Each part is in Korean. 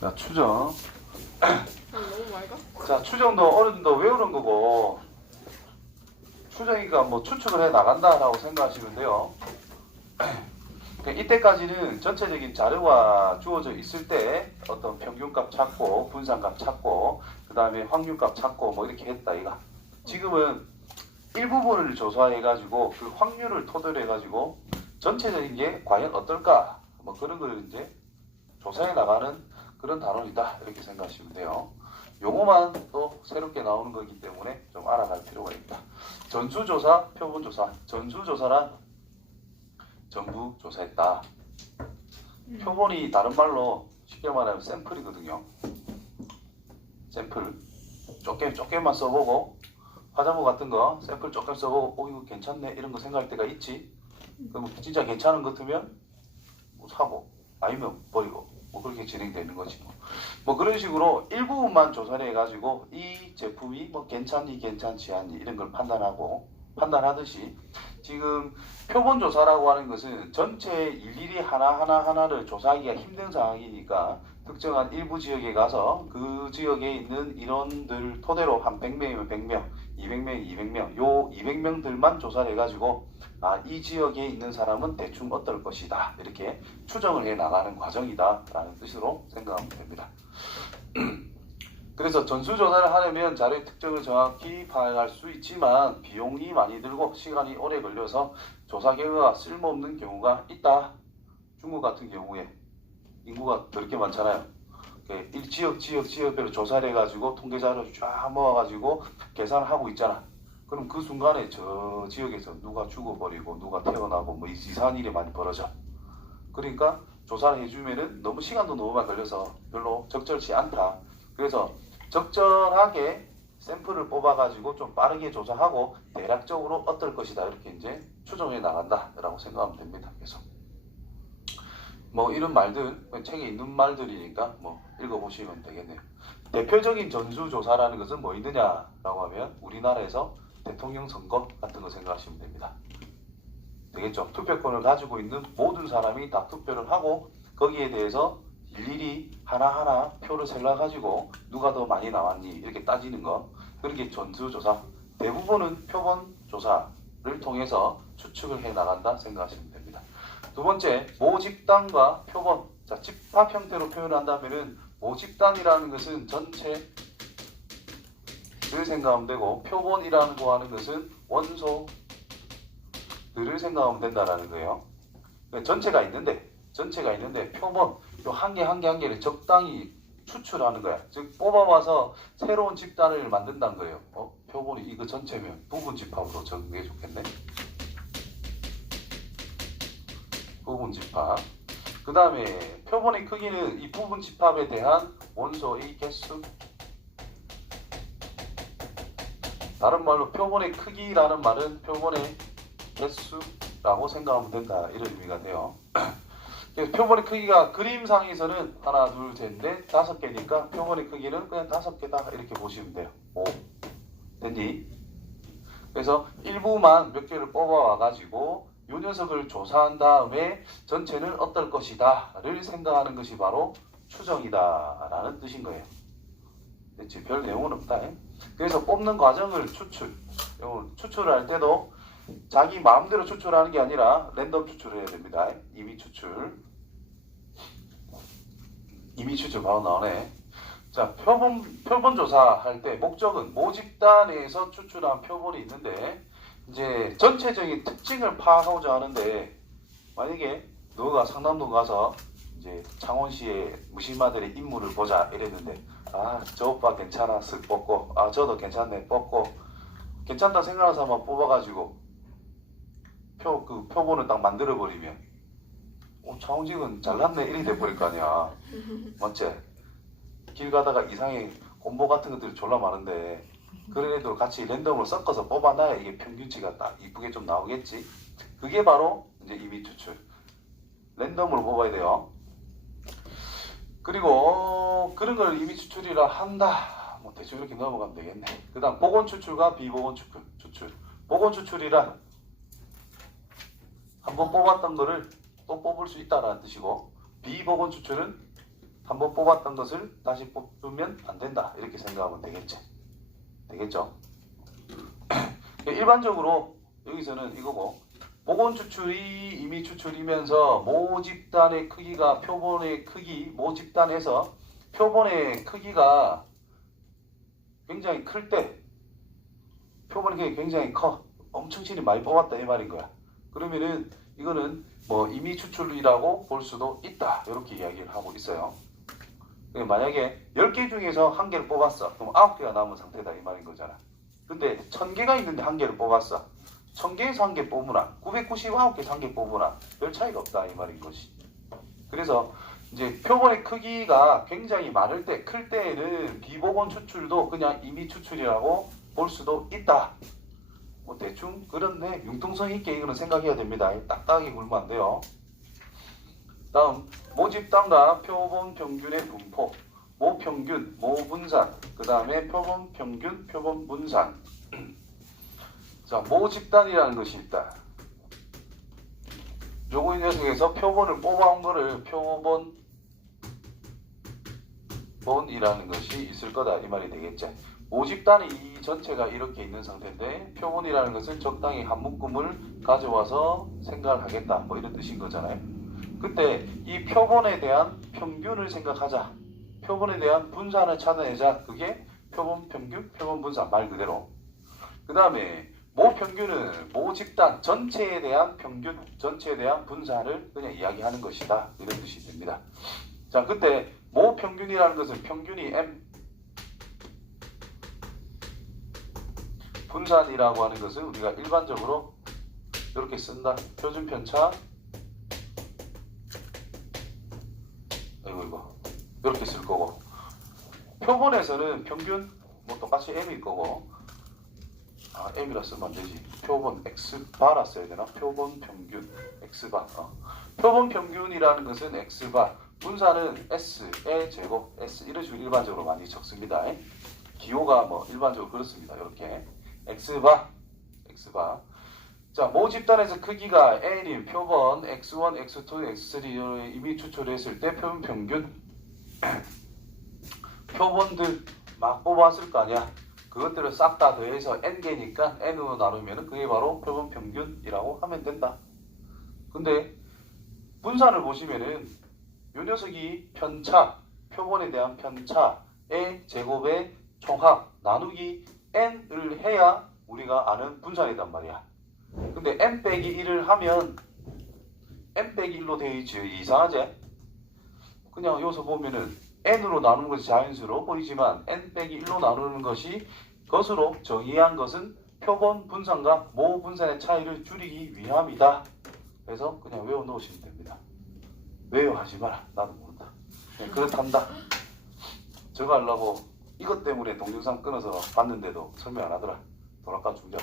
자, 추정. 너무 맑아? 자, 추정도 어른도 외우는 거고, 추정이가 뭐 추측을 해 나간다라고 생각하시면 돼요. 이때까지는 전체적인 자료가 주어져 있을 때 어떤 평균값 찾고 분산값 찾고 그 다음에 확률값 찾고 뭐 이렇게 했다 이가. 지금은 일부분을 조사해 가지고 그 확률을 토대로 해 가지고 전체적인 게 과연 어떨까 뭐 그런 걸 이제 조사해 나가는 그런 단원이다 이렇게 생각하시면 돼요. 용어만 또 새롭게 나오는 거기 때문에 좀 알아갈 필요가 있다. 전수조사, 표본조사. 전수조사란 전부 조사했다. 표본이 다른 말로 쉽게 말하면 샘플이거든요. 샘플. 조금만 써보고 화장품 같은 거 샘플 조금 써보고 이거 괜찮네 이런 거 생각할 때가 있지. 그럼 진짜 괜찮은 것 같으면 뭐 사고 아니면 버리고 뭐 그렇게 진행되는 거지. 뭐 그런 식으로 일부분만 조사를 해가지고 이 제품이 뭐 괜찮니 괜찮지 않니 이런 걸 판단하듯이 지금 표본 조사라고 하는 것은 전체 일일이 하나를 조사하기가 힘든 상황이니까 특정한 일부 지역에 가서 그 지역에 있는 인원들 토대로 한 100명이면 100명, 200명, 200명, 요 200명들만 조사를 해가지고 이 지역에 있는 사람은 대충 어떨 것이다 이렇게 추정을 해 나가는 과정이다 라는 뜻으로 생각하면 됩니다. 그래서 전수조사를 하려면 자료의 특정을 정확히 파악할 수 있지만 비용이 많이 들고 시간이 오래 걸려서 조사 결과가 쓸모없는 경우가 있다. 중국 같은 경우에 인구가 그렇게 많잖아요. 지역별로 조사를 해가지고 통계자료를 쫙 모아가지고 계산을 하고 있잖아. 그럼 그 순간에 저 지역에서 누가 죽어버리고 누가 태어나고 뭐 이상한 일이 많이 벌어져. 그러니까 조사를 해주면은 너무 시간도 너무 많이 걸려서 별로 적절치 않다. 그래서 적절하게 샘플을 뽑아가지고 좀 빠르게 조사하고 대략적으로 어떨 것이다 이렇게 이제 추정해 나간다라고 생각하면 됩니다. 그래서 뭐 이런 말들 책에 있는 말들이니까 뭐 읽어보시면 되겠네요. 대표적인 전수조사라는 것은 뭐 있느냐라고 하면 우리나라에서 대통령 선거 같은 거 생각하시면 됩니다. 되겠죠? 투표권을 가지고 있는 모든 사람이 다 투표를 하고 거기에 대해서 일일이 하나하나 표를 세려가지고 누가 더 많이 나왔니 이렇게 따지는 거 그런 게 전수조사. 대부분은 표본조사를 통해서 추측을 해 나간다 생각하시면 됩니다. 두 번째, 모집단과 표본. 자, 집합 형태로 표현한다면은 모집단이라는 것은 전체를 생각하면 되고 표본이라는 거 하는 것은 원소들을 생각하면 된다라는 거예요. 전체가 있는데 표본 요 한 개 한 개를 적당히 추출하는 거야. 즉 뽑아와서 새로운 집단을 만든다는 거예요. 표본이 이거 전체면 부분 집합으로 정리해 좋겠네. 부분 집합. 그 다음에 표본의 크기는 이 부분 집합에 대한 원소의 개수. 다른 말로 표본의 크기라는 말은 표본의 개수라고 생각하면 된다. 이런 의미가 돼요. 표본의 크기가 그림상에서는 하나, 둘, 셋, 넷, 5개니까 표본의 크기는 그냥 5개다. 이렇게 보시면 돼요. 오, 됐니? 그래서 일부만 몇 개를 뽑아와가지고 요 녀석을 조사한 다음에 전체는 어떨 것이다를 생각하는 것이 바로 추정이다 라는 뜻인 거예요. 됐지? 별 내용은 없다. 그래서 뽑는 과정을 추출을 할 때도 자기 마음대로 추출하는 게 아니라 랜덤 추출을 해야 됩니다. 임의 추출 바로 나오네. 자, 표본 조사할 때 목적은 모집단에서 추출한 표본이 있는데 이제 전체적인 특징을 파악하고자 하는데 만약에 너가 상남동 가서 이제 창원시의 무심마들의 인물을 보자 이랬는데 저 오빠 괜찮아 쓱 뽑고 저도 괜찮네 뽑고 괜찮다 생각하는 사람만 뽑아가지고 표본을 딱 만들어버리면 창원직은 잘났네 이렇게 돼버릴 거 아니야. 맞지? 길 가다가 이상의 곰보 같은 것들이 졸라 많은데 그런 애들 같이 랜덤으로 섞어서 뽑아놔야 이게 평균치가 딱 이쁘게 좀 나오겠지. 그게 바로 이제 임의 추출. 랜덤으로 뽑아야 돼요. 그리고 그런 걸 임의 추출이라 한다. 뭐 대충 이렇게 넘어가면 되겠네. 그 다음 복원 추출과 비복원 추출. 복원 추출이란 한번 뽑았던 거를 또 뽑을 수 있다라는 뜻이고 비복원 추출은 한번 뽑았던 것을 다시 뽑으면 안 된다. 이렇게 생각하면 되겠죠? 일반적으로 여기서는 이거고 보건 추출이 이미 추출이면서 모집단의 크기가 표본의 크기 모집단에서 표본의 크기가 굉장히 클 때 표본이 굉장히 커 엄청 질이 많이 뽑았다 이 말인 거야. 그러면은 이거는 뭐 이미 추출이라고 볼 수도 있다 이렇게 이야기를 하고 있어요. 만약에 10개 중에서 1개를 뽑았어. 그럼 9개가 남은 상태다 이 말인 거잖아. 근데 1000개가 있는데 1개를 뽑았어. 1000개에서 1개 뽑으나 999개에서 1개 뽑으나 별 차이가 없다 이 말인 것이. 그래서 이제 표본의 크기가 굉장히 많을 때, 클 때에는 비보건 추출도 그냥 이미 추출이라고 볼 수도 있다. 뭐 대충 그런데 융통성 있게 이거는 생각해야 됩니다. 딱딱하게 굴면 안 돼요. 다음 모집단과 표본 평균의 분포, 모평균, 모분산, 그 다음에 표본 평균, 표본 분산. 자, 모집단이라는 것이 있다. 요거 이 녀석에서 표본을 뽑아온 거를 표본본이라는 것이 있을 거다 이 말이 되겠지. 모집단이 이 전체가 이렇게 있는 상태인데 표본이라는 것은 적당히 한 묶음을 가져와서 생각을 하겠다 뭐 이런 뜻인 거잖아요. 그때 이 표본에 대한 평균을 생각하자. 표본에 대한 분산을 찾아내자. 그게 표본 평균, 표본 분산 말 그대로. 그 다음에 모평균은 모집단 전체에 대한 평균, 전체에 대한 분산을 그냥 이야기하는 것이다. 이런 뜻이 됩니다. 자, 그때 모평균이라는 것은 평균이 M, 분산이라고 하는 것은 우리가 일반적으로 이렇게 쓴다. 표준편차, 이거 이렇게 쓸 거고, 표본에서는 평균 뭐 똑같이 M일 거고, M이라 쓰면 안 되지. 표본 X바라 써야 되나? 표본 평균 X바. 표본 평균이라는 것은 X바, 분산은 S의 제곱 S 이런 식으로 일반적으로 많이 적습니다. 기호가 뭐 일반적으로 그렇습니다. 이렇게 X바. 자, 모집단에서 크기가 N인 표본 X1, X2, X3를 이미 추출했을 때 표본 평균 표본들 막 뽑았을 거 아니야. 그것들을 싹 다 더해서 N개니까 N으로 나누면 그게 바로 표본 평균이라고 하면 된다. 근데 분산을 보시면은 요 녀석이 편차, 표본에 대한 편차의 제곱의 총합 나누기 N을 해야 우리가 아는 분산이단 말이야. 근데 N 빼기 1을 하면 N 빼기 1로 되어 있지. 이상하지? 그냥 여기서 보면은 N으로 나누는 것이 자연스러워 보이지만 N 빼기 1로 나누는 것이 것으로 정의한 것은 표본 분산과 모 분산의 차이를 줄이기 위함이다. 그래서 그냥 외워 놓으시면 됩니다. 외워하지 마라. 나도 모른다. 그렇단다. 저거 하려고 이것 때문에 동영상 끊어서 봤는데도 설명 안 하더라. 돌아가 죽자.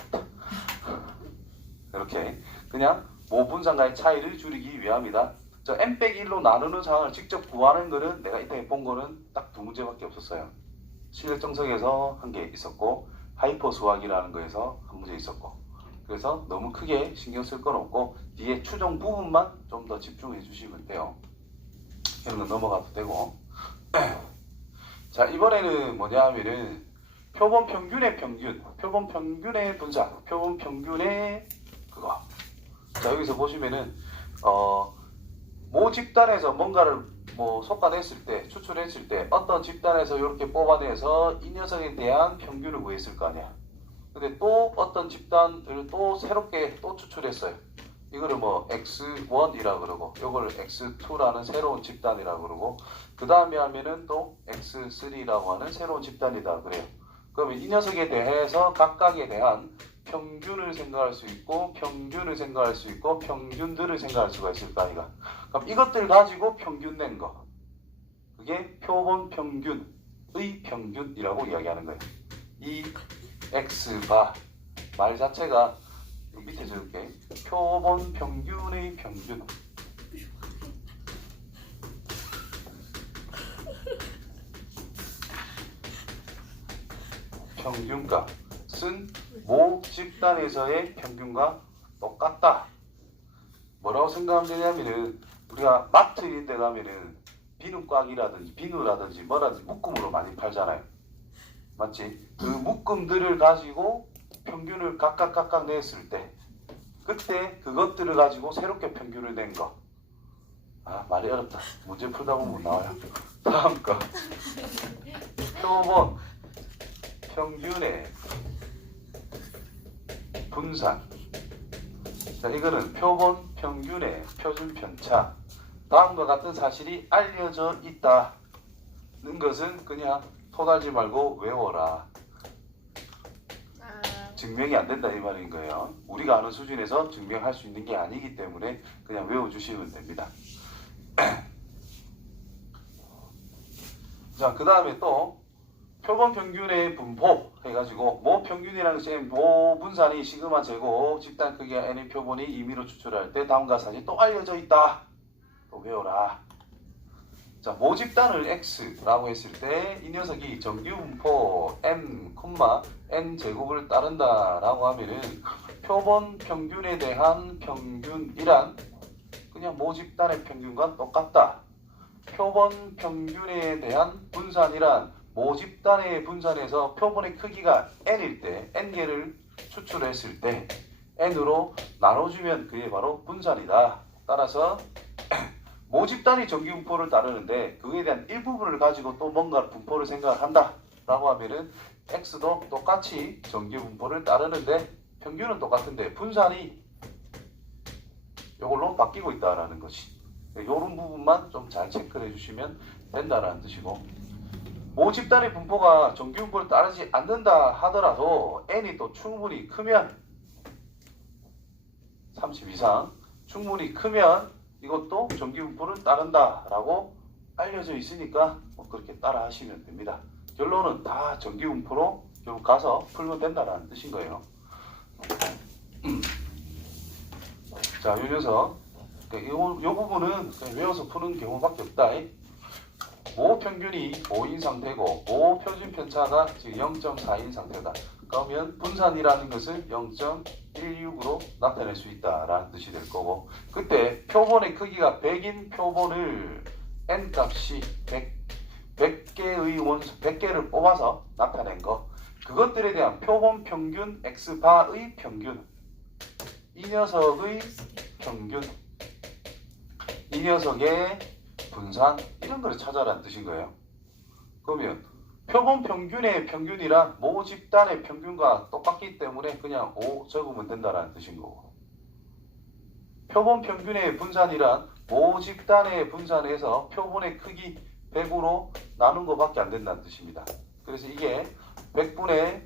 이렇게 그냥 모 분산과의 차이를 줄이기 위함이다. 저 n 빼기 1로 나누는 상황을 직접 구하는 거는 내가 이때 본 거는 딱 2문제밖에 없었어요. 실력 정석에서 1개 있었고 하이퍼 수학이라는 거에서 1문제 있었고, 그래서 너무 크게 신경 쓸 건 없고 뒤에 추정 부분만 좀 더 집중해 주시면 돼요. 이런 거 넘어가도 되고. 자, 이번에는 뭐냐 하면은 표본 평균의 평균, 표본 평균의 분산, 표본 평균의 그거. 자, 여기서 보시면은 모 집단에서 뭔가를 뭐 솎아냈을 때, 추출했을 때 어떤 집단에서 이렇게 뽑아내서 이 녀석에 대한 평균을 구했을 거 아니야. 근데 또 어떤 집단을 또 새롭게 또 추출했어요. 이거를 뭐 X1이라 그러고 이거를 X2라는 새로운 집단이라 그러고 그 다음에 하면은 또 X3라고 하는 새로운 집단이다 그래요. 그러면 이 녀석에 대해서 각각에 대한 평균을 생각할 수 있고 평균을 생각할 수 있고 평균들을 생각할 수가 있을 거 아니가. 그럼 이것들 가지고 평균 낸 거, 그게 표본 평균의 평균이라고 이야기하는 거예요. 이 X바 말 자체가 밑에 적을게. 표본 평균의 평균. 평균값은 모 집단에서의 평균과 똑같다. 뭐라고 생각하면 되냐면은 우리가 마트 이런 데 가면은 비누꽉이라든지 비누라든지 뭐라든지 묶음으로 많이 팔잖아요. 맞지? 그 묶음들을 가지고 평균을 각각 냈을 때 그때 그것들을 가지고 새롭게 평균을 낸 거. 아, 말이 어렵다. 문제 풀다 보면 나와요. 다음 거. 표본 평균의 분산. 자, 이거는 표본 평균의 표준 편차. 다음과 같은 사실이 알려져 있다는 것은 그냥 토달지 말고 외워라. 증명이 안 된다 이 말인 거예요. 우리가 아는 수준에서 증명할 수 있는 게 아니기 때문에 그냥 외워주시면 됩니다. 자, 그 다음에 또 표본 평균의 분포 해가지고 모 평균이라는 것이 모 분산이 시그마 제곱 집단 크기가 n의 표본이 임의로 추출할 때 다음과 사실이 또 알려져 있다. 또 외워라. 자, 모집단을 x라고 했을 때 이 녀석이 정규분포 m, n 제곱을 따른다라고 하면은 표본 평균에 대한 평균이란 그냥 모집단의 평균과 똑같다. 표본 평균에 대한 분산이란 모집단의 분산에서 표본의 크기가 n일 때 n개를 추출했을 때 n으로 나눠주면 그게 바로 분산이다. 따라서 모집단이 정규분포를 따르는데 그에 대한 일부분을 가지고 또 뭔가 분포를 생각한다 라고 하면은 x도 똑같이 정규분포를 따르는데 평균은 똑같은데 분산이 이걸로 바뀌고 있다라는 것이 이런 부분만 좀 잘 체크를 해주시면 된다라는 뜻이고 모집단의 분포가 정규분포를 따르지 않는다 하더라도 n이 또 충분히 크면 30 이상 충분히 크면 이것도 정규분포를 따른다라고 알려져 있으니까 뭐 그렇게 따라 하시면 됩니다. 결론은 다 정규분포로 결국 가서 풀면 된다라는 뜻인 거예요. 자, 이 녀석 이 부분은 그냥 외워서 푸는 경우밖에 없다. 모 평균이 5인 상태고 모 표준 편차가 지금 0.4인 상태다. 그러면 분산이라는 것을 0.16으로 나타낼 수 있다라는 뜻이 될 거고 그때 표본의 크기가 100인 표본을 n 값이 100개의 원수 100개를 뽑아서 나타낸 거 그것들에 대한 표본 평균 x바의 평균 이 녀석의 평균 이 녀석의 분산 이런 걸 찾아라는 뜻인 거예요. 그러면 표본 평균의 평균이란 모 집단의 평균과 똑같기 때문에 그냥 5 적으면 된다라는 뜻인 거고 표본 평균의 분산이란 모 집단의 분산에서 표본의 크기 100으로 나눈 것밖에 안 된다는 뜻입니다. 그래서 이게 100분의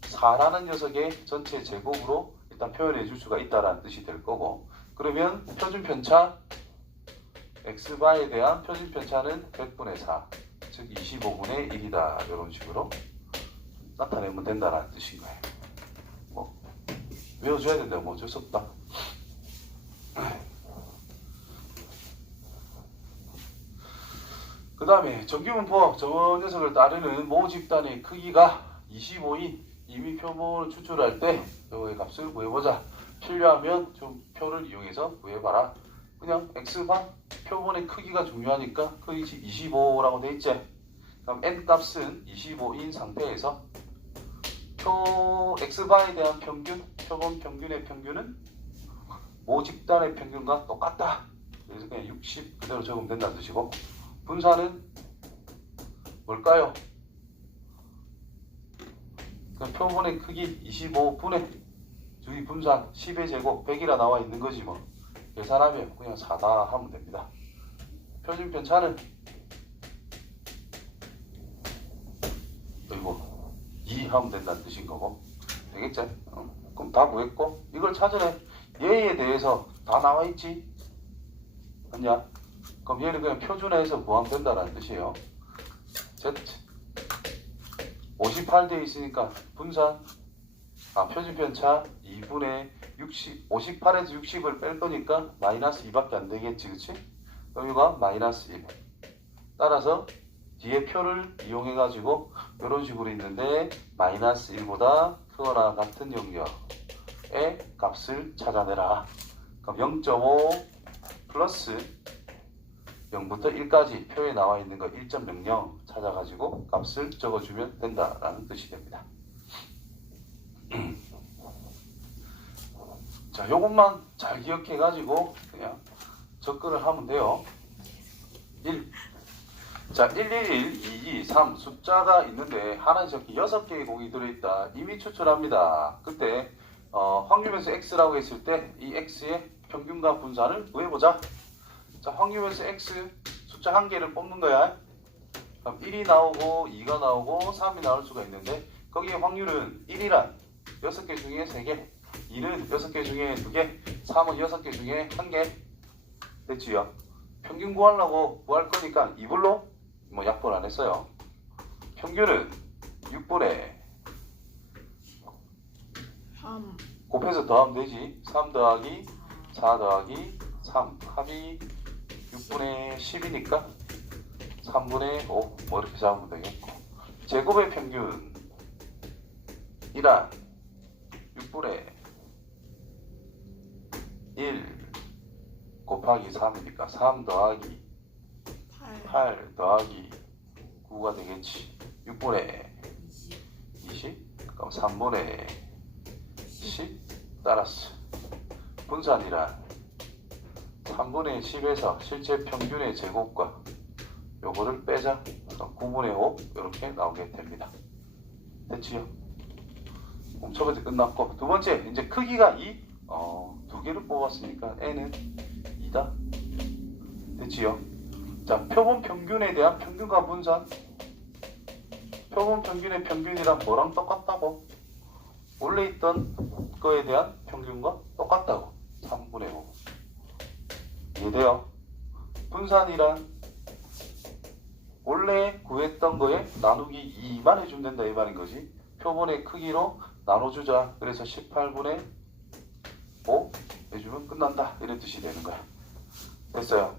4라는 녀석의 전체 제곱으로 일단 표현해 줄 수가 있다라는 뜻이 될 거고 그러면 표준 편차 x바에 대한 표준 편차는 100분의 4 즉 25분의 1이다 이런 식으로 나타내면 된다는 뜻인 거예요. 뭐 외워줘야 된다. 뭐 어쩔 수 없다. 그 다음에 정규분포 저 녀석을 따르는 모 집단의 크기가 25인 임의 표본을 추출할 때 이거의 값을 구해보자. 필요하면 좀 표를 이용해서 구해봐라. 그냥 x바 표본의 크기가 중요하니까 크기 25라고 돼 있지. 그럼 n 값은 25인 상태에서 x바에 대한 평균, 표본 평균의 평균은 모 집단의 평균과 똑같다. 그래서 그냥 60 그대로 적으면 된다는 뜻이고 분산은 뭘까요? 그 표본의 크기 25분의 주의 분산 10의 제곱 100이라 나와 있는 거지 뭐. 계산하면 그냥 4다 하면 됩니다. 표준 편차는 이거 2 하면 된다는 뜻인 거고 되겠지? 그럼 다 구했고 이걸 찾으래. 얘에 대해서 다 나와 있지? 맞냐? 그럼 얘를 그냥 표준화해서 구하면 된다는 뜻이에요. Z 58 되어 있으니까 분산 표준 편차 2분의 60 58에서 60을 뺄 거니까 마이너스 2밖에 안 되겠지, 그치? 그럼 이거 마이너스 1 따라서 뒤에 표를 이용해 가지고 이런 식으로 있는데 마이너스 1보다 크거나 같은 영역의 값을 찾아내라. 그럼 0.5 플러스 0부터 1까지 표에 나와 있는 거 1.00 찾아가지고 값을 적어주면 된다라는 뜻이 됩니다. 자, 요것만 잘 기억해가지고 그냥 접근을 하면 돼요. 1. 자, 111, 223 숫자가 있는데 하나는 저렇게 6개의 공이 들어있다. 이미 추출합니다. 그때 확률변수 x라고 했을 때 이 x의 평균과 분산을 구해보자. 자, 확률변수 x 숫자 한 개를 뽑는 거야. 그럼 1이 나오고 2가 나오고 3이 나올 수가 있는데 거기에 확률은 1이란 6개 중에 3개, 2는 6개 중에 2개, 3은 6개 중에 1개. 됐지요? 평균 구하려고 구할 거니까 이걸로 뭐 약분 안 했어요. 평균은 6분의 3. 곱해서 더하면 되지. 3 더하기 4 더하기 3 합이 6분의 10이니까 3분의 5 뭐 이렇게 잡으면 되겠고, 제곱의 평균 이란 6분의 1 곱하기 3이니까 3 더하기 8 더하기 9가 되겠지. 6분의 20 그럼 3분의 10 따랐어. 분산이란 3분의 10에서 실제 평균의 제곱과 요거를 빼자. 그럼 9분의 5 이렇게 나오게 됩니다. 됐지요? 그럼 첫 번째 끝났고, 두 번째 이제 크기가 2. 두 개를 뽑았으니까 n은 2다. 됐지요? 자, 표본 평균에 대한 평균과 분산. 표본 평균의 평균이란 뭐랑 똑같다고? 원래 있던 거에 대한 평균과 똑같다고. 3분의 5. 이해돼요? 분산이란 원래 구했던 거에 나누기 2만 해주면 된다 이 말인 거지. 표본의 크기로 나눠주자. 그래서 18분의 5 해주면 끝난다 이런 뜻이 되는 거야. 됐어요?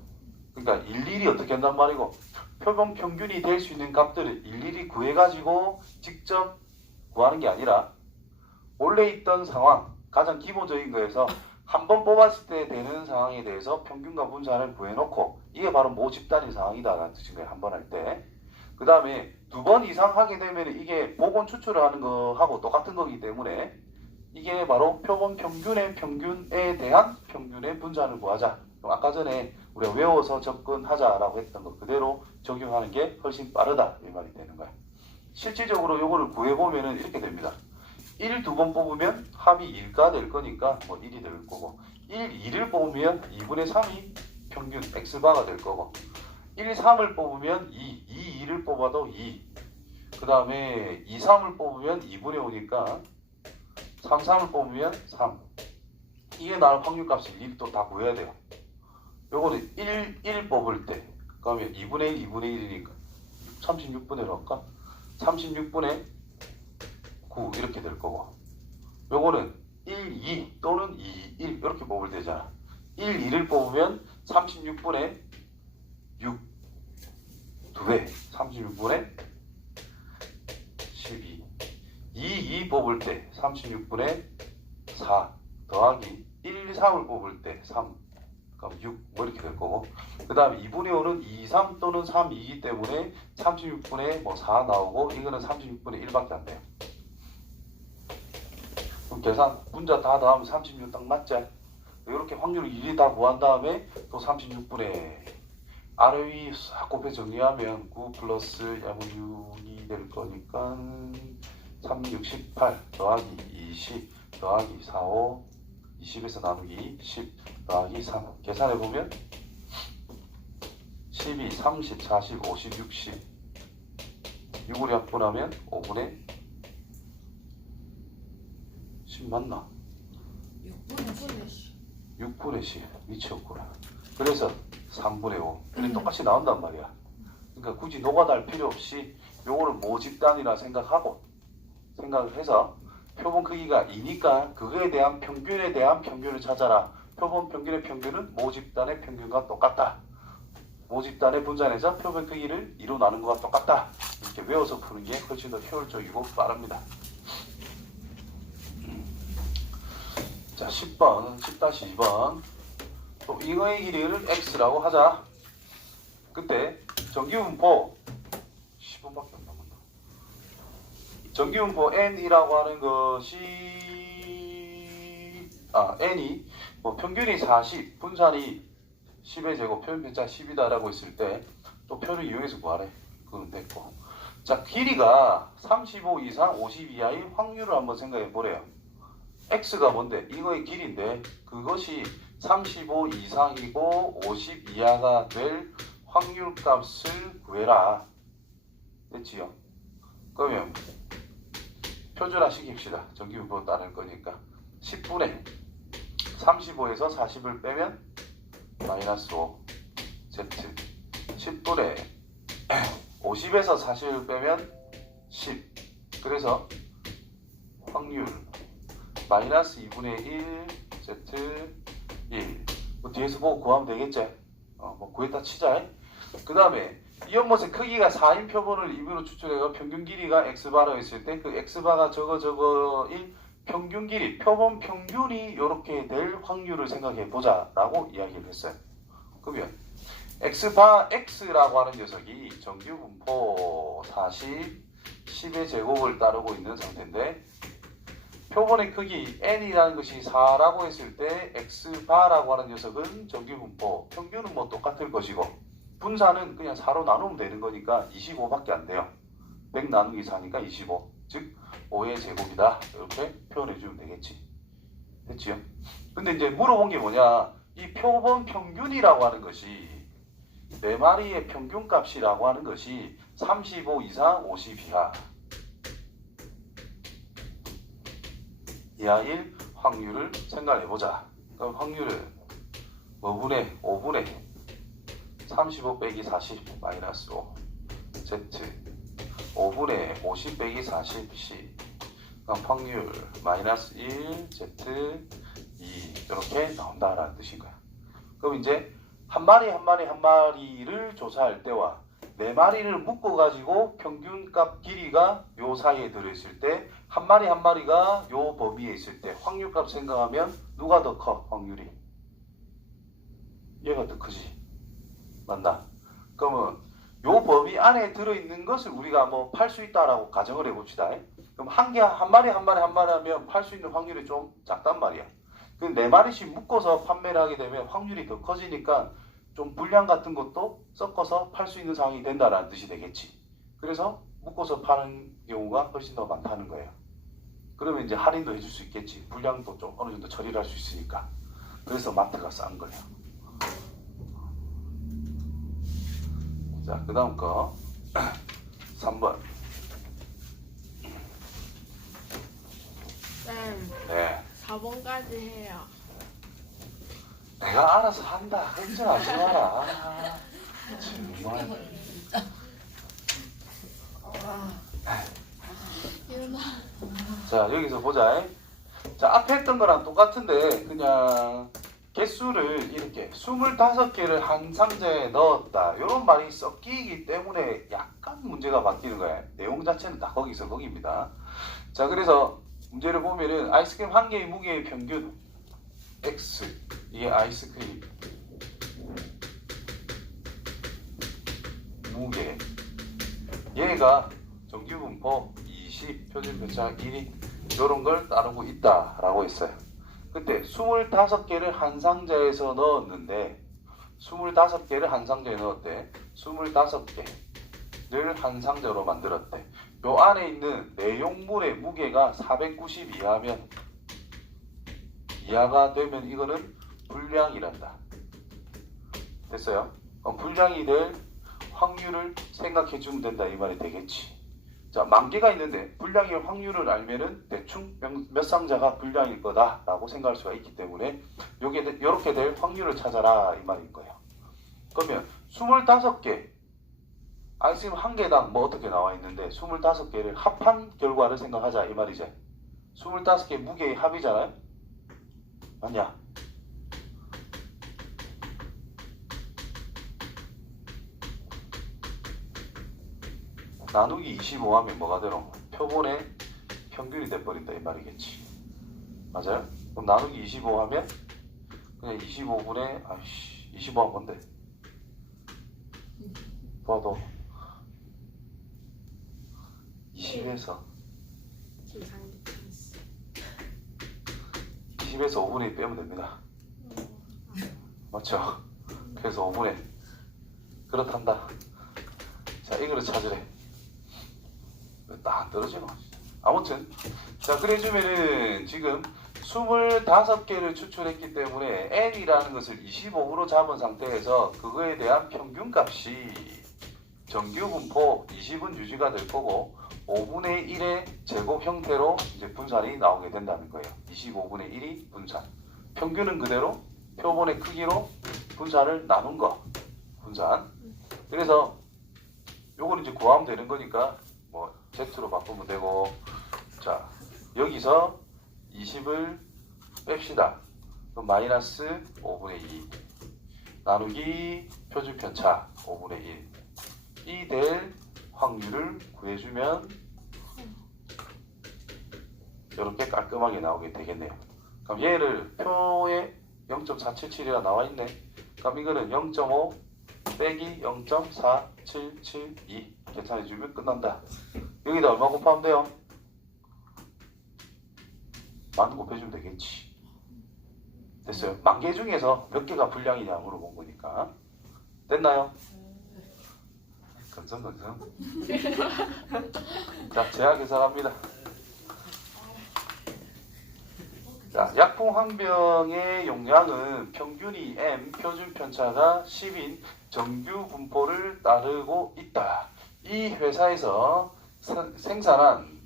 그러니까 일일이 어떻게 한단 말이고, 표본 평균이 될 수 있는 값들을 일일이 구해가지고 직접 구하는 게 아니라 원래 있던 상황, 가장 기본적인 거에서 한 번 뽑았을 때 되는 상황에 대해서 평균과 분산을 구해놓고, 이게 바로 모집단의 상황이다 라는 뜻인 거예요. 한 번 할 때. 그 다음에 두 번 이상 하게 되면 이게 복원 추출을 하는 거하고 똑같은 거기 때문에 이게 바로 표본 평균의 평균에 대한 평균의 분산을 구하자. 그럼 아까 전에 우리가 외워서 접근하자라고 했던 거 그대로 적용하는 게 훨씬 빠르다 이 말이 되는 거야. 실질적으로 요거를 구해보면 이렇게 됩니다. 1 두 번 뽑으면 합이 1가 될 거니까 뭐 1이 될 거고, 1, 2를 뽑으면 2분의 3이 평균 x바가 될 거고, 1, 3을 뽑으면 2, 2를 뽑아도 2, 그 다음에 2, 3을 뽑으면 2분의 5니까 3, 3을 뽑으면 3. 이게 나올 확률값을 1 또 다 구해야 돼요. 요거는 1 뽑을 때 그러면 2분의 1, 2분의 1이니까 36분의 1로 할까? 36분의 9 이렇게 될 거고, 요거는 1, 2 또는 2, 1 이렇게 뽑을 때잖아. 1, 2를 뽑으면 36분의 6 2배 36분의 12. 2 뽑을 때 36분의 4 더하기 1, 3을 뽑을 때 3 그럼 6 뭐 이렇게 될 거고, 그 다음에 2분의 5는 2, 3 또는 3이기 때문에 36분의 뭐 4 나오고, 이거는 36분의 1밖에 안 돼요. 그럼 계산 분자 다 더하면 36 딱 맞지? 이렇게 확률을 일일이 다 구한 다음에 또 36분의 아래 위 싹 곱해 정리하면 9 플러스 6이 될 거니까 3, 6, 18 더하기 20 더하기 4, 5 20에서 나누기 10 더하기 3 계산해보면 12, 30, 40, 50, 60 6을 약분하면 5분의 10 맞나? 6분의 10. 6분의 10 미쳤구나. 그래서 3분의 5 이렇게 똑같이 나온단 말이야. 그러니까 굳이 노가다 할 필요 없이 요거를 모집단이라 생각을 해서 표본 크기가 2니까 그거에 대한 평균에 대한 평균을 찾아라. 표본 평균의 평균은 모집단의 평균과 똑같다. 모집단의 분산에서 표본 크기를 2로 나눈 것과 똑같다. 이렇게 외워서 푸는 게 훨씬 더 효율적이고 빠릅니다. 자, 10번, 10-2번. 또 이거의 길이를 x라고 하자. 그때 정기분포 10분밖에 안 남았다. 정기분포 n이라고 하는 것이 n이 뭐 평균이 40, 분산이 10의 제곱, 표현 편차 10이다라고 했을 때 또 표를 이용해서 구하래. 그건 됐고. 자, 길이가 35 이상 50 이하의 확률을 한번 생각해 보래요. x가 뭔데? 이거의 길이인데 그것이 35 이상이고 50 이하가 될 확률 값을 구해라. 됐지요? 그러면 표준화 시킵시다. 정기분포 따를 거니까 10분의 35에서 40을 빼면 마이너스 5 z 10분의 50에서 40을 빼면 10 그래서 확률 마이너스 2분의 1 z 1 뭐 뒤에서 보고 구하면 되겠지? 뭐 구했다 치자. 그 다음에 이 연못의 크기가 4인 표본을 2부로 추출해서 평균 길이가 x바라 했을 때 그 x바가 저거일 평균 길이, 표본 평균이 이렇게 될 확률을 생각해 보자 라고 이야기를 했어요. 그러면 x바 x라고 하는 녀석이 정규분포 40, 10의 제곱을 따르고 있는 상태인데 표본의 크기 n이라는 것이 4라고 했을 때 x바라고 하는 녀석은 정규분포 평균은 뭐 똑같을 것이고 분산은 그냥 4로 나누면 되는 거니까 25밖에 안 돼요. 100 나누기 4니까 25 즉 5의 제곱이다 이렇게 표현해 주면 되겠지. 됐지요? 근데 이제 물어본 게 뭐냐, 이 표본 평균이라고 하는 것이 네 마리의 평균값이라고 하는 것이 35 이상 50 이하일 확률을 생각해보자. 그럼 확률은 뭐분의 5분의 35 빼기 40 마이너스 5 z 5분의 50 빼기 40 c 그럼 확률 마이너스 1 z 2 이렇게 나온다라는 뜻인 거야. 그럼 이제 한 마리 한 마리 한 마리를 조사할 때와 네 마리를 묶어가지고 평균값 길이가 요 사이에 들어있을 때 한 마리 한 마리가 요 범위에 있을 때 확률값 생각하면 누가 더 커? 확률이 얘가 더 크지. 맞나? 그러면 요 범위 안에 들어있는 것을 우리가 뭐 팔 수 있다라고 가정을 해봅시다. 그럼 한 마리 한 마리 한 마리 하면 팔 수 있는 확률이 좀 작단 말이야. 그 네 마리씩 묶어서 판매를 하게 되면 확률이 더 커지니까 좀 분량 같은 것도 섞어서 팔 수 있는 상황이 된다라는 뜻이 되겠지. 그래서 묶어서 파는 경우가 훨씬 더 많다는 거예요. 그러면 이제 할인도 해줄 수 있겠지. 분량도 좀 어느 정도 처리를 할 수 있으니까. 그래서 마트가 싼 거예요. 자, 그 다음 거 3번. 쌤, 네. 4번까지 해요. 내가 알아서 한다. 걱정하지 마라. 정말. 일어나. 자, 여기서 보자. 자, 앞에 했던 거랑 똑같은데 그냥 개수를 이렇게 25개를 한 상자에 넣었다. 이런 말이 섞이기 때문에 약간 문제가 바뀌는 거예요. 내용 자체는 다 거기서 거기입니다. 자, 그래서 문제를 보면은 아이스크림 한 개의 무게의 평균 X, 이게 아이스크림 무게, 얘가 정규분포 20, 표준편차 1이 이런 걸 따르고 있다라고 했어요. 그때 25개를 한 상자에서 넣었는데 25개를 한 상자에 넣었대. 25개를 한 상자로 만들었대. 요 안에 있는 내용물의 무게가 490 이하면 이하가 되면 이거는 불량이란다. 됐어요? 그럼 불량이 될 확률을 생각해 주면 된다 이 말이 되겠지. 자, 10,000개가 있는데 불량일 확률을 알면은 대충 몇 상자가 불량일 거다라고 생각할 수가 있기 때문에 요렇게 될 확률을 찾아라 이 말인 거예요. 그러면 25개 아이스크림 한 개당 뭐 어떻게 나와 있는데 25개를 합한 결과를 생각하자 이 말이지. 25개 무게의 합이잖아요. 맞냐? 나누기 25 하면 뭐가 되노? 표본의 평균이 돼버린다 이 말이겠지. 맞아요? 그럼 나누기 25 하면 그냥 25분의 25 한 건데 봐도 20에서 5분의 2 빼면 됩니다. 맞죠? 그래서 5분의 그렇단다. 자, 이거를 찾으래. 딱 떨어지노. 아무튼 자, 그래주면은 지금 25개를 추출했기 때문에 n이라는 것을 25로 잡은 상태에서 그거에 대한 평균값이 정규 분포 20은 유지가 될 거고 5분의 1의 제곱 형태로 이제 분산이 나오게 된다는 거예요. 25분의 1이 분산. 평균은 그대로 표본의 크기로 분산을 나눈 거. 분산. 그래서 요거는 이제 구하면 되는 거니까 뭐 Z로 바꾸면 되고, 자, 여기서 20을 뺍시다. 그럼 마이너스 5분의 2 나누기 표준 편차 5분의 1 이 될 확률을 구해주면 이렇게 깔끔하게 나오게 되겠네요. 그럼 얘를 표에 0.477이라 나와 있네. 그럼 이거는 0.5 빼기 0.4772 계산해주면 끝난다. 여기다 얼마 곱하면 돼요? 만 곱해주면 되겠지. 됐어요. 10,000개 중에서 몇 개가 불량이냐 물어본 거니까. 됐나요? 건성. 자, 제가 계산합니다. 자, 약품 한 병의 용량은 평균이 m, 표준 편차가 10인 정규 분포를 따르고 있다. 이 회사에서 생산한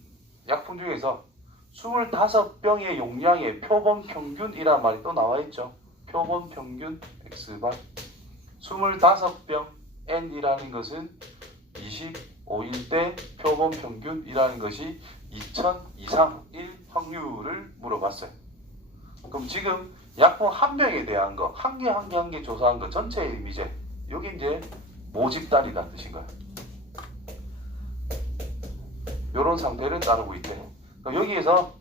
약품 중에서 25병의 용량의 표본 평균이란 말이 또 나와 있죠. 표본 평균 X발 25병 N이라는 것은 25일 때 표본 평균이라는 것이 2000 이상일 확률을 물어봤어요. 그럼 지금 약품 한 병에 대한 거, 한 개 조사한 거 전체의 의미제, 여기 이제 모집단이라는 뜻인 거예요. 이런 상태를 따르고 있대. 그럼 여기에서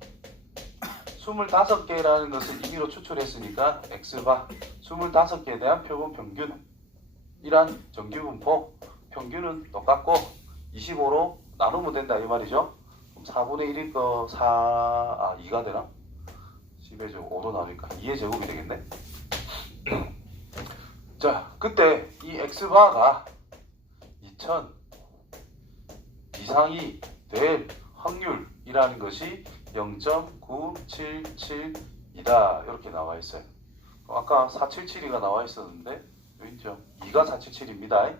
25개라는 것을 임의로 추출했으니까 X바 25개에 대한 표본 평균이란 정규분포 평균은 똑같고 25로 나누면 된다 이 말이죠. 그럼 4분의 1일 거 2가 되나? 10의 제곱 5로 나누니까 2의 제곱이 되겠네. 자, 그때 이 X바가 2000 이상이 될 확률이라는 것이 0.977이다 이렇게 나와 있어요. 아까 477이가 나와 있었는데 여기 있죠. 2가 477입니다.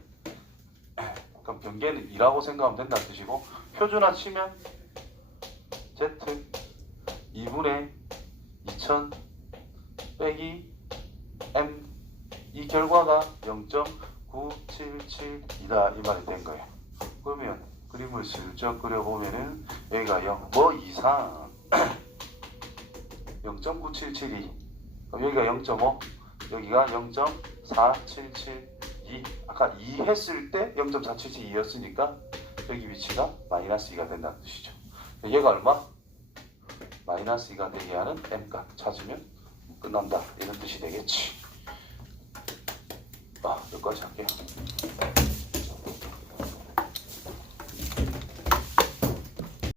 그럼 경계는 2라고 생각하면 된다는 뜻이고, 표준화 치면 Z 2분의 2000 빼기 M, 이 결과가 0.977이다 이 말이 된 거예요. 그러면 그림을 슬쩍 그려보면은 여기가 0, 뭐 이상 0.9772, 그럼 여기가 0.5, 여기가 0.4772. 아까 2 했을 때 0.472였으니까 여기 위치가 마이너스 2가 된다는 뜻이죠. 얘가 얼마? 마이너스 2가 되게 하는 m값 찾으면 끝난다 이런 뜻이 되겠지. 여기까지 할게요.